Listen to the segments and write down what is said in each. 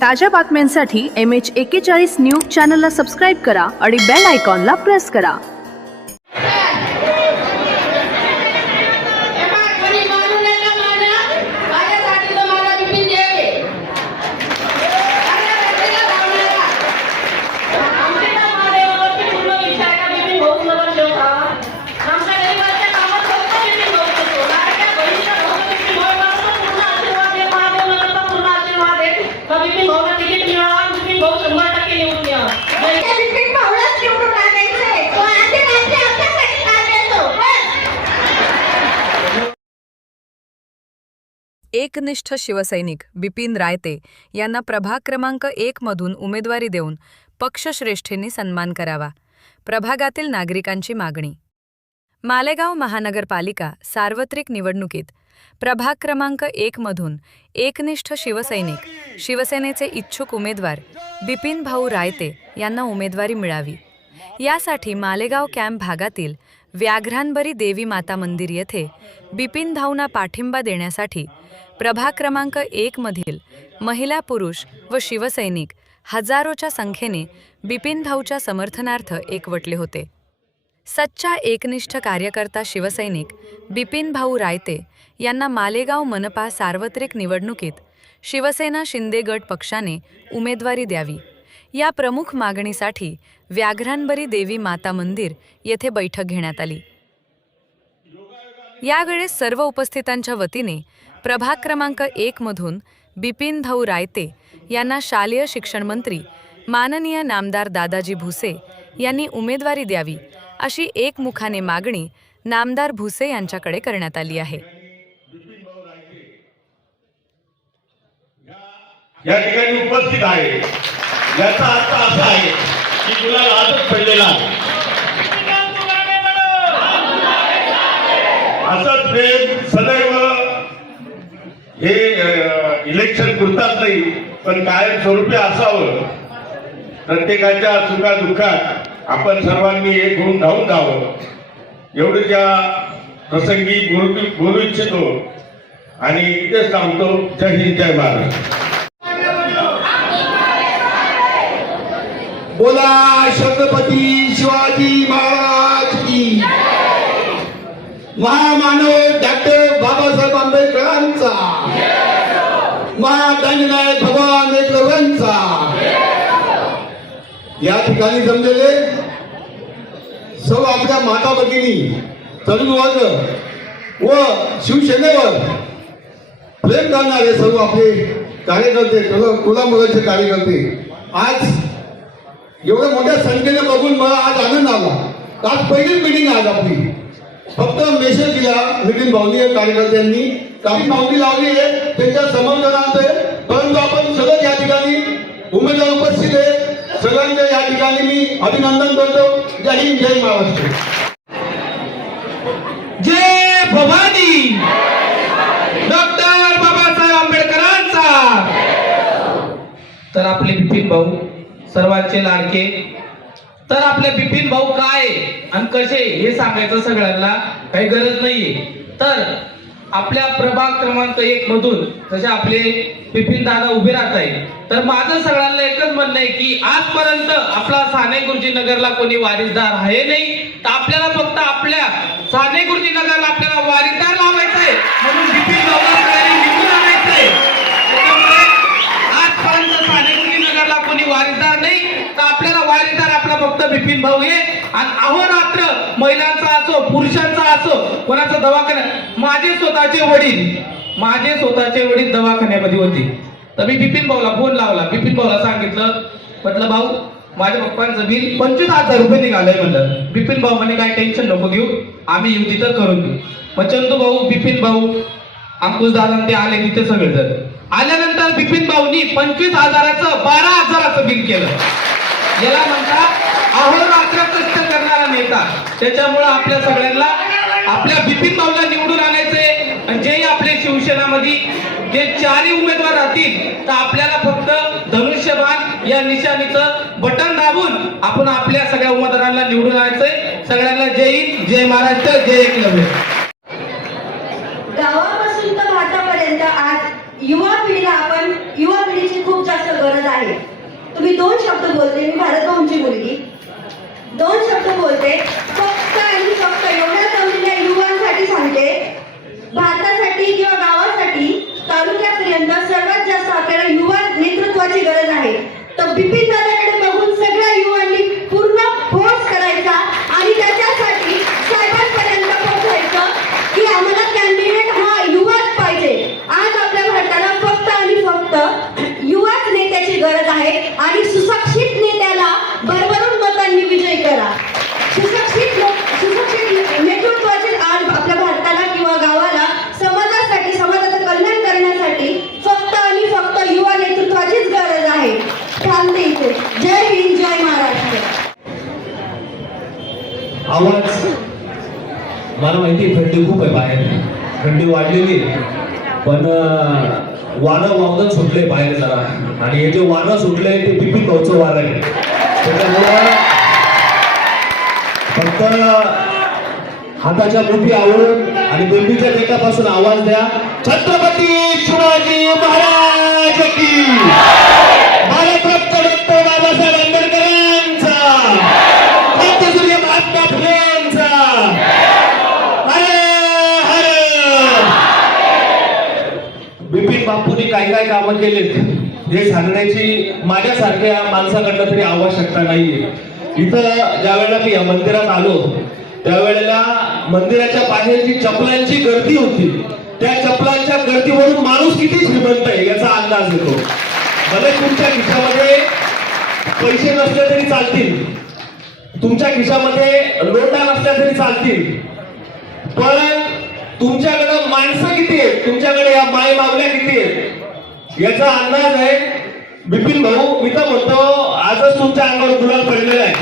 ताज्या बातम्यांसाठी MH41 news चॅनलला सबस्क्राईब करा आणि बेल आयकॉनला प्रेस करा। एकनिष्ठ शिवसैनिक बिपिन रायते यांना प्रभाग क्रमांक 1 मधून उमेदवारी देऊन पक्षश्रेष्ठींनी सन्मान करावा, प्रभागातील नागरिकांची मागणी। मालेगाव महानगरपालिका सार्वत्रिक निवडणुकीत प्रभाग क्रमांक 1 मधून एकनिष्ठ शिवसैनिक शिवसेनेचे इच्छुक उमेदवार बिपिन भाऊ रायते यांना उमेदवारी मिळावी, यासाठी मालेगाव कॅम्प भागातील व्याघ्रांबरी देवी माता मंदिर येथे बिपिन भाऊंना पाठिंबा देण्यासाठी प्रभाग क्रमांक 1 मधील महिला, पुरुष व शिवसैनिक हजारोच्या संख्येने बिपिन भाऊच्या समर्थनार्थ एकवटले होते। सच्चा एकनिष्ठ कार्यकर्ता शिवसैनिक बिपिन भाऊ रायते यांना मालेगाव मनपा सार्वत्रिक निवडणुकीत शिवसेना शिंदे गट पक्षाने उमेदवारी द्यावी, या प्रमुख मागणीसाठी व्याघ्रांबरी देवी माता मंदिर येथे बैठक घेण्यात आली। यावेळेस सर्व उपस्थितांच्या वतीने प्रभाग क्रमांक 1 मधून बिपिन भाऊ रायते यांना शालेय शिक्षण मंत्री माननीय नामदार दादाजी भुसे यांनी उमेदवारी द्यावी, अशी एकमुखाने मागणी नामदार भुसे यांच्याकडे करण्यात आली आहे। या ठिकाणी उपस्थित आहे, याचा अर्थ असा आहे की तुला आजच पडलेला असंच प्रेम सदैव हे इलेक्शन पुरतात नाही, पण कायम स्वरूपी असावं। प्रत्येकाच्या सुखादुःखात आपण सर्वांनी एक होऊन धावून जावं, एवढं त्या प्रसंगी बोलू इच्छितो आणि इथेच थांबतो। जय हिंद, जय महाराष्ट्र। बोला छत्रपती शिवाजी महाराज की। महामानव डॉक्टर बाबासाहेब आंबेडकरांचा, महागणनायक भगवान एकलव्यांचा। या ठिकाणी जमलेले सर्व आपल्या माता भगिनी, तरुण वर्ग व शिवसेनेवर प्रेम करणारे सर्व आपले कार्यकर्ते, कुलामुलाचे कार्यकर्ते, आज एवढ्या मोठ्या संख्येने बघून मला आज आनंद आला। आज पहिलीच मीटिंग आज आपली, फक्त मेसेज दिला नितीन भाऊनी कार्यकर्त्यांनी, काही मागणी लावली आहे त्यांच्या समर्थनार्थ, परंतु आपण सगळं या ठिकाणी उमेदवार उपस्थित आहे, सगळ्यांचे या ठिकाणी मी अभिनंदन करतो। जय हिंद, जय महाराष्ट्र। जय भवानी, डॉक्टर बाबासाहेब आंबेडकरांचा। तर आपले बिपिन भाऊ सर्वांचे लाडके, तर आपले बिपिन भाऊ काय आणि कसे हे सांगायचं सगळ्यांना काही गरज नाहीये। तर आपल्या प्रभाग क्रमांक 1 मधून जसे आपले बिपिन दादा उभे राहत आहे, तर माझं सगळ्यांना एकच म्हणणं आहे की आजपर्यंत आपला साने गुरुजी नगरला कोणी वारीसदार आहे नाही, तर आपल्याला फक्त आपल्या साने गुरुजी नगरला आपल्याला वारीसदार लावायचं आहे, म्हणून बिपिन भाऊला सगळ्यांनी निवडून आणायचंय। त्यामुळे आजपर्यंत साने गुरुजी नगरला कोणी वारीसदार नाही, तर आपल्याला वारीसदार आपला फक्त बिपिन भाऊ आहे। आणि अहोरात्र महिलांचा असो पुरुषांचा असो कोणाचा दवाखाना, माझे स्वतःचे वडील दवाखान्यामध्ये होते, तर मी बिपिन भाऊला फोन लावला, बिपिन भाऊला सांगितलं, म्हटलं भाऊ माझ्या पप्पांचं बिल 25,000 रुपये निघालंय म्हणलं। बिपिन भाऊ म्हणे काय टेन्शन नको घेऊ, आम्ही येऊ तिथं करून देऊ। मग चंदू भाऊ, बिपिन भाऊ, अंकुश दादा ते आले तिथे सगळेजण आल्यानंतर बिपिन भाऊनी 25,000चं 12,000चं बिल केलं। याला म्हणतात अहोरात्र कष्ट करणारा नेता। त्याच्यामुळे आपल्या सगळ्यांना आपल्या बिपिन भाऊला निवडून आणायचंय, आणि जे आपले शिवसेनामध्ये जे 4 उमेदवार राहतील, तर आपल्याला फक्त धनुष्यबाण या निशाणीचं बटन दाबून आपण आपल्या सगळ्या उमेदवारांना निवडून आणायचंय। सगळ्यांना जय हिंद, जय महाराष्ट्र, जय एकलव्य। गावापासून तर भारतापर्यंत आज युवा पिढीला आपण युवा पिढीची खूप जास्त गरज आहे. तुम्ही 2 शब्द बोलते, मी भारतभाऊंची मुलगी 2 शब्द बोलते, फक्त आणि फक्त एवढ्या जमलेल्या युवांसाठी सांगते. भारतासाठी किंवा गावासाठी तालुक्यापर्यंत सर्वात जास्त आपल्याला युवा नेतृत्वाची गरज आहे. तर बिपिन दादाकडे बघून सगळ्या युवांनी पूर्ण फोर्स करायचा आणि त्याच्यासाठी साहेबांपर्यंत पोहोचायचं की आम्हाला कॅन्डिडेट हा युवाच पाहिजे. आज आपल्या भारताला फक्त आणि फक्त युवाच नेत्याची गरज आहे आणि सुशिक्षित नेत्याला भरभरून मतांनी विजयी करा. सुशिक्षित नेतृत्वाची आज आपल्या भारताला किंवा गावाला समाजासाठी समाजाचं कल्याण करण्यासाठी फक्त आणि फक्त युवा नेतृत्वाचीच गरज आहे. थांबते इथे. जय हिंद, जय महाराष्ट्र. आवाज मला माहिती आहे थंडी खूप आहे बाहेर, थंडी वाढलेली आहे, पण वारं वावदन सुटले बाहेर जरा, आणि हे जे वारं सुटलंय ते बिपिन भाऊचं वारं आहे. त्याच्यामुळं फक्त हाताच्या मुठी आवडून आणि बेंबीच्या टेकापासून आवाज द्या. छत्रपती शिवाजी महाराज की, भारतरत्न डॉक्टर बाबासाहेब आंबेडकरांचा, क्रांतिसूर्य महात्मा फुलेंचा, हर हर. बिपिन बापूंनी काय काय कामं केलेत हे सांगण्याची माझ्यासारख्या माणसाकडनं तरी आवश्यकता नाहीये. इथं ज्या वेळेला मी या मंदिरात आलो त्यावेळेला मंदिराच्या बाहेर जी चपलांची गर्दी होती, त्या चपलांच्या गर्दीवरून माणूस किती श्रीमंत आहे याचा अंदाज येतो. भले तुमच्या खिशामध्ये पैसे नसले तरी चालतील, तुमच्या खिशामध्ये नोटा नसल्या तरी चालतील, पण तुमच्याकडे माणसं किती आहेत, तुमच्याकडे या माय मावल्या किती आहेत याचा अंदाज आहे. बिपिन भाऊ, मी तर म्हणतो आजच तुमच्या अंगावर गुलाल पडलेला आहे.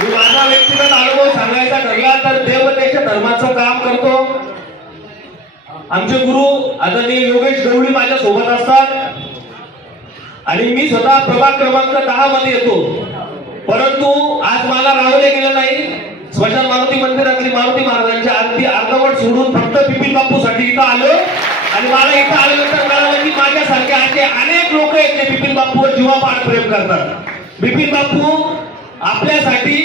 मी माझा व्यक्तिगत अनुभव सांगायचा ठरला तर देवतेच्या धर्माचं काम करतो. आमचे गुरु आदरणीय योगेश गवळी माझ्या सोबत असतात आणि मी स्वतः प्रभाग क्रमांक 10 मध्ये येतो, परंतु आज मला राहले गेलं नाही. स्मशान मारुती मंदिरातली मारुती महाराजांची आरती अर्धवट सोडून फक्त बिपिन बापूसाठी इथं आलो आणि मला इथं आल्यानंतर कळालं की माझ्यासारखे असे अनेक लोक आहेत जे बिपिन बापूवर जीवापाड प्रेम करतात. बिपिन बापू आपल्यासाठी,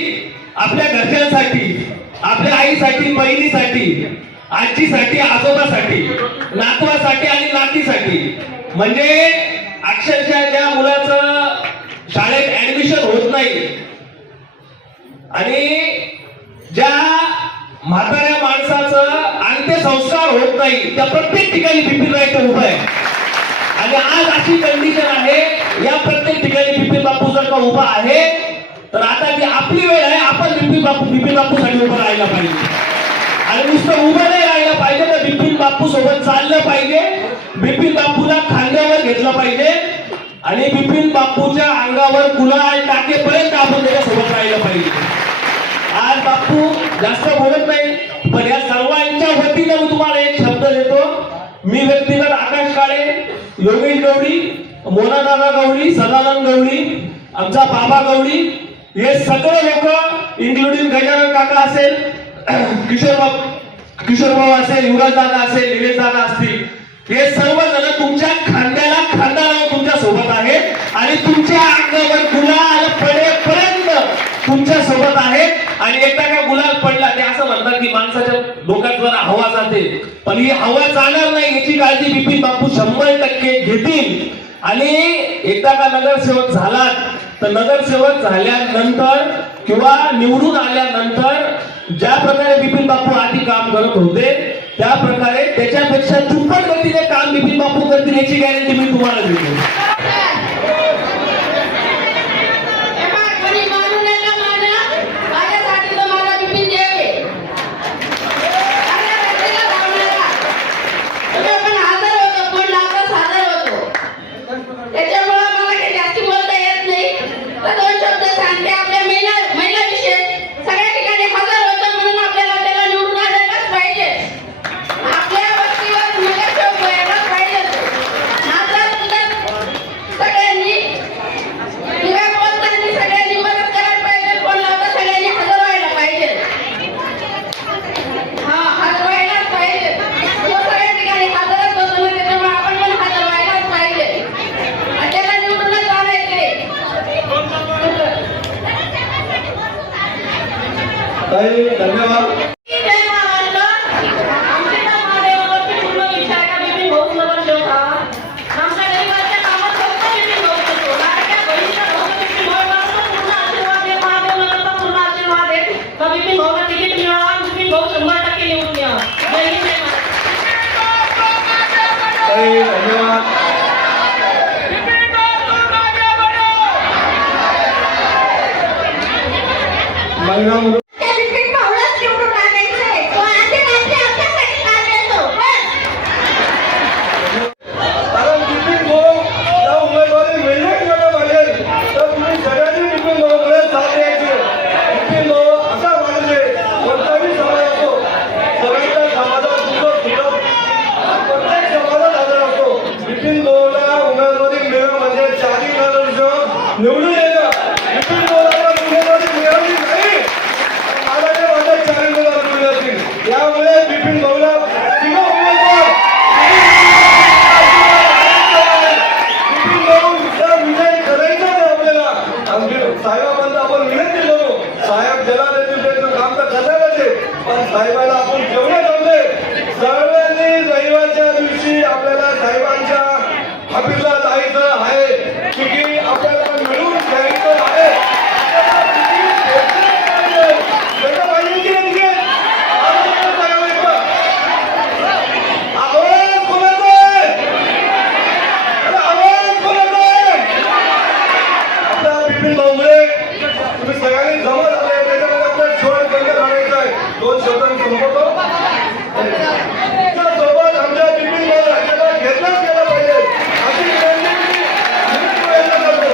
आपल्या घरच्यांसाठी, आपल्या आईसाठी, बहिणीसाठी, आजीसाठी, आजोबासाठी, नातवासाठी आणि नातीसाठी, म्हणजे अक्षरशः ज्या मुलाचं शाळेत ऍडमिशन होत नाही आणि ज्या म्हाताऱ्या माणसाचं अंत्यसंस्कार होत नाही त्या प्रत्येक ठिकाणी बिपिन रायते उभा आहे. आणि आज अशी कंडिशन आहे, या प्रत्येक ठिकाणी बिपिन बापू जर का उभा आहे तर आता जी आपली वेळ आहे, आपण बिपिन बापूसाठी उभं राहायला पाहिजे. आणि नुसतं उभं नाही राहायला पाहिजे तर बिपिन बापू सोबत चाललं पाहिजे, बिपिन बापूला खांद्यावर घेतलं पाहिजे आणि बिपिन बापूच्या अंगावर गुलाल टाकेपर्यंत आपण त्याच्यासोबत राहायला पाहिजे. आज बापू जास्त बोलत नाही, पण या सर्वांच्या वतीने मी तुम्हाला एक शब्द देतो. मी व्यक्तिगत आकाश काळे, योगेश गवळी, मोनादादा गवळी, सदानंद गवळी, आमचा बाबा गवळी, हे सगळे लोक इन्क्लुडिंग गजानन काका असेल, किशोर भाऊ असेल, युवराज दादा असेल, निलेश दादा असतील, हे सर्वजण तुमच्या खांद्याला खांदा लावून तुमच्या सोबत आहेत आणि तुमच्या अंगावर गुलाल पडेपर्यंत तुमच्या सोबत आहेत. आणि एकदा का गुलाल पडला ते असं म्हणतात की माणसाच्या डोक्यात जरा हवा जाते, पण ही हवा जाणार नाही याची काळजी बिपिन बापू 100% घेतील. आणि एकदा का नगरसेवक झालात तर नगरसेवक झाल्यानंतर किंवा निवडून आल्यानंतर ज्या प्रकारे बिपिन बापू आधी काम करत होते त्या प्रकारे त्याच्यापेक्षा दुप्पट गतीने काम बिपिन बापू करतील याची गॅरंटी मी तुम्हाला देतो. ताई धन्यवाद. ताई धन्यवाद. महिला म्हणून कारण बिपिन भाऊ या उमेदवारी मिळण्यात गेलं पाहिजे तर तुम्ही सगळ्यांनी बिपिन भाऊकडे साथ द्यायची. बिपिन भाऊ असा माणूस आहे, कोणताही समाज असतो, सगळ्यांच्या समाजात सुद्धा प्रत्येक समाजात हजर असतो. बिपिन भाऊला उमेदवारी मिळणं म्हणजे चारी निवडून येणं. बिपिन भाऊला उमेदवारी मिळवली नाही मला ते वाटत 40 मिळवली असतील. यामुळे बिपिन भाऊला किंवा उमेदवार विजय करायचा आहे आपल्याला. साहेबांना आपण विनंती करू, साहेब ज्याला नेतृत्वाचं काम तर करणारच आहे, पण साहेबाला आपण जेवढे जमले सर्वांनी रविवारच्या दिवशी आपल्याला साहेबांच्या ऑफिसला जायचं आहे, तिकीट आपल्याला मिळून घ्यायचं आहे. पाहिजे की नाही तिकीट? आवाज कोणाचा आहे? आवाज कोणाचा आहे? आपल्या बिपिन भाऊमुळे तुम्ही सगळ्यांनी जमा झाले, त्याच्यामध्ये आपल्याला छोड बंद करायचं आहे. 2 शब्द मी संपवतो. सोबत आमच्या बिपिन भाऊ राज्याला घेतलंच गेलं पाहिजे अशी विनंती मी प्रयत्न करतो.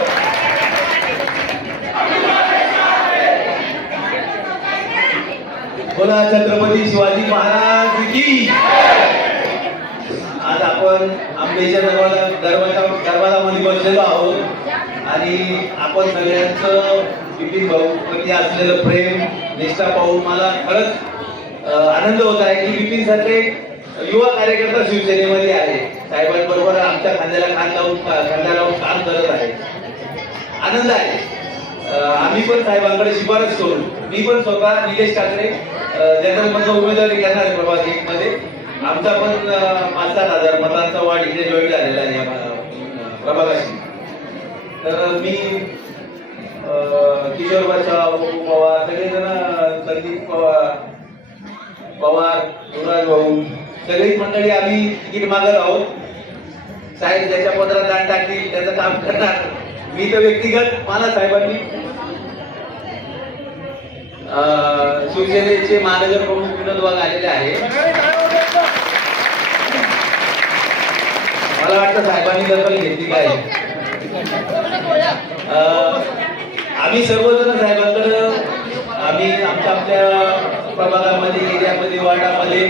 बोला छत्रपती शिवाजी महाराज की. आज आपण आंबेच्या दरवाजामध्ये बसलेलो आहोत आणि आपण सगळ्यांचं बिपिन भाऊ प्रती असलेलं प्रेम निष्ठा पाहून मला खरंच आनंद होत आहे की बिपिन सारखे युवा कार्यकर्ता शिवसेनेमध्ये आहे. साहेबांबरोबर आमच्या खांद्याला खांदा लावून काम करत आहे. आनंद आहे. आम्ही पण साहेबांकडे शिफारस करू. मी पण स्वतः निलेश ठाकरे जनरलमधून उमेदवारी घेणार आहे प्रभाग 1 मध्ये. आमचा पण 5-7 हजार मतांचा वाढ इथे जॉईन झालेला आहे या प्रभागाशी. तर मी किशोर बचाव, पवार सगळेजण, संदीप पवार, युवराज भाऊ सगळीच मंडळी आम्ही तिकीट मागत आहोत. साहेब ज्याच्या पदरात दान टाकतील त्याचं काम करणार. मी तर व्यक्तिगत मला साहेबांनी शिवसेनेचे महानगर प्रमुख विनोद वाघ आलेले आहे. मला वाटतं साहेबांनी दखल घेतली काय. आम्ही सर्वजण साहेबांकडं आम्ही आपल्या प्रभागामध्ये, एरियामध्ये, वार्डामध्ये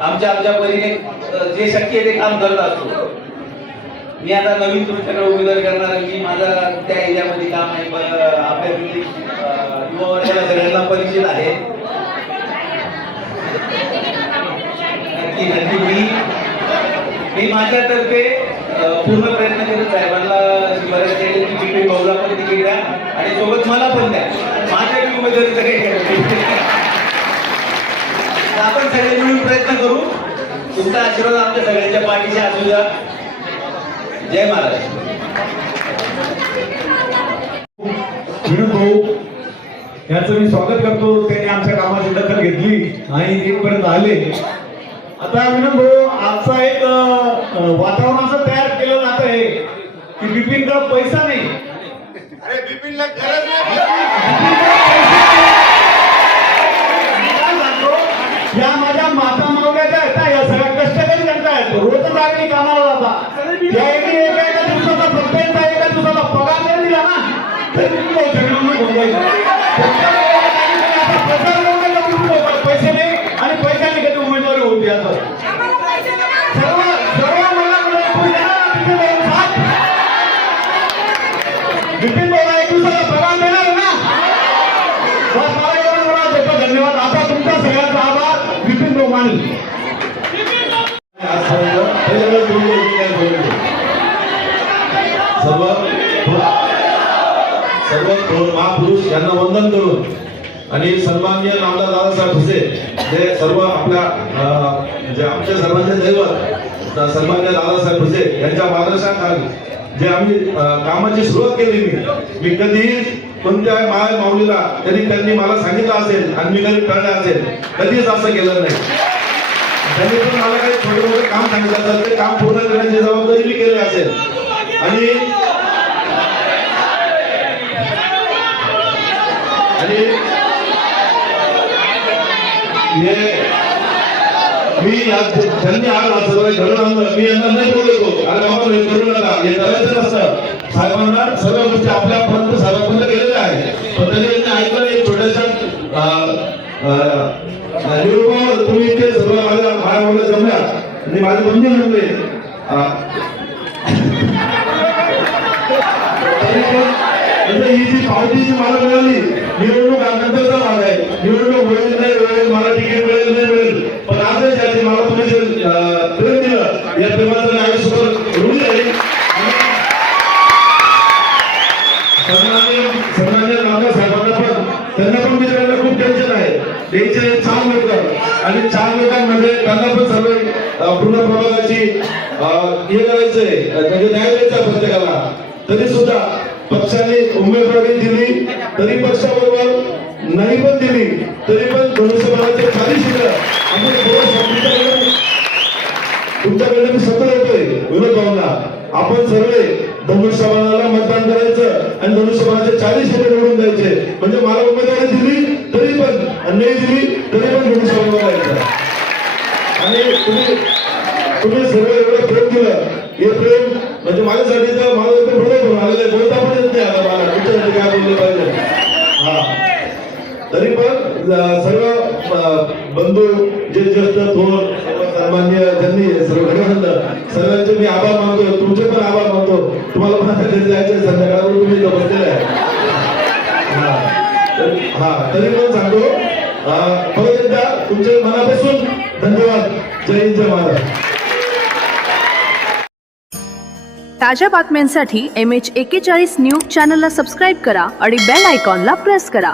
आमच्या परीने जे शक्य आहे ते काम करत असतो. मी आता नवीन तुमच्याकडे उमेदवारी करणार. मी माझा त्या एरियामध्ये काम आहे. आपल्या युवा वर्गाला सगळ्यांना परिचित आहे. नक्की मी माझ्यातर्फे पूर्ण प्रयत्न करून साहेबांना शिफारस केली की बिपिन भाऊला पण तिकीट द्या आणि सोबत मला पण द्या. माझ्या उमेदवारी सगळे आपण सगळे मिळून प्रयत्न करू. तुमचा आशीर्वाद आमच्या सगळ्यांच्या पाठीशी असू द्या. जय महाराज. विनोद भाऊ याचं मी स्वागत करतो. त्यांनी आमच्या कामाची दखल घेतली आणि इथपर्यंत आले. आता विनोद भाऊ आजचा एक वातावरण असं तयार केलं जात आहे की बिपिनला पैसा नाही. अरे बिपिनला गरज नाही. या माझ्या माता मावल्याच्या आहेत, या सगळ्या कष्टकरी जनता आहेत, रोज लागली कामाला जातात. त्यांनी एका दिवसाचा प्रत्येक एका दिवसाचा पगार नाही दिला ना तरी पैसे नाही आणि पैशाने कधी उमेदवारी होती. असं बिपिन भाऊला एक दिवसाचा पगार देणार ना. मला एवढं मला देतो. धन्यवाद. आता तुमचा सगळ्यांचा आभार. बिपिन भाऊ मानले. सर्व महापुरुष यांना वंदन करून आणि सन्माननीय नामदार दादासाहेब भुसे हे सर्व आपल्या जे आमचे सर्वांचे दैवत सन्माननीय दादासाहेब भुसे यांच्या मार्गदर्शनाखाली जे आम्ही कामाची सुरुवात केली मी कधीही कोणत्या माय माऊलीला कधी त्यांनी मला सांगितलं असेल आणि मी कधी कळलं असेल कधीच असं केलं नाही. त्यांनी पण मला काही छोटे मोठे काम सांगितलं तर ते काम पूर्ण करण्याची जबाबदारी मी केली असेल. आणि मी त्यांनी आज सर्व घडून आणलं. मी यांना नाही बोलतो आणि बाबा हे करू नका, हे करायचं नसतं. साहेबांना सर्व गोष्टी आपल्यापर्यंत साहेबांपर्यंत गेलेल्या आहेत. पण तरी यांनी ऐकलं एक छोट्याशा निरूपणावर तुम्ही ते सर्व माझ्या मुलं जमल्या आणि माझे बंधू म्हणले ही जी पावती जी मला मिळाली निवडणूक नंतरचा भाग आहे. निवडणूक होईल नाही होईल, मला तिकीट मिळेल नाही मिळेल, पण आजच याची मला तुम्ही जे प्रेम दिलं या प्रेमाचं आयुष्यभर ऋणी आहे. सन्माननीय नामदार साहेबांना पण त्यांना पण मित्रांना खूप टेन्शन आहे. त्यांचे 4 लोक आणि 4 लोकांमध्ये त्यांना पण सर्व पूर्ण प्रभागाची हे करायचंय म्हणजे न्याय द्यायचा प्रत्येकाला. तरी सुद्धा पक्षाने उमेदवारी दिली तरी पक्षाबरोबर नाही पण दिली तरी पण धनुष्यबाणाचे 40 सीट आम्ही तुमच्याकडे मी सतत येतोय विनोद भाऊंना आपण सर्व धनुष्यबाणाला मतदान करायचं आणि धनुष्यबाणाचे 40 सीट निवडून द्यायचे. म्हणजे मला उमेदवारी दिली तरी पण नाही दिली तरी पण धनुष्यबाणाला जायचं. आणि तुम्ही सर्व एवढं प्रेम दिलं हे प्रेम म्हणजे माझ्यासाठी तर मला हृदय भरून आलेलं बोलता पण येत नाही आता मला तुमच्यासाठी काय बोललं पाहिजे. तरी पण सर्व बंधू जे ज्येष्ठ थोर सन्मान्य ज्यांनी सर्व घडवलं सर्वांचे मी आभार मानतो. तुमचे पण आभार मानतो. तुम्हाला पण जायचं संध्याकाळवर तुम्ही इथं बसलेले आहे. तरी पण सांगतो परत एकदा तुमचे मनापासून धन्यवाद. जय हिंद जय महाराष्ट्र. ताज्या बातम्यांसाठी MH41 न्यूज चॅनलला सबस्क्राईब करा आणि बेल आयकॉनला प्रेस करा.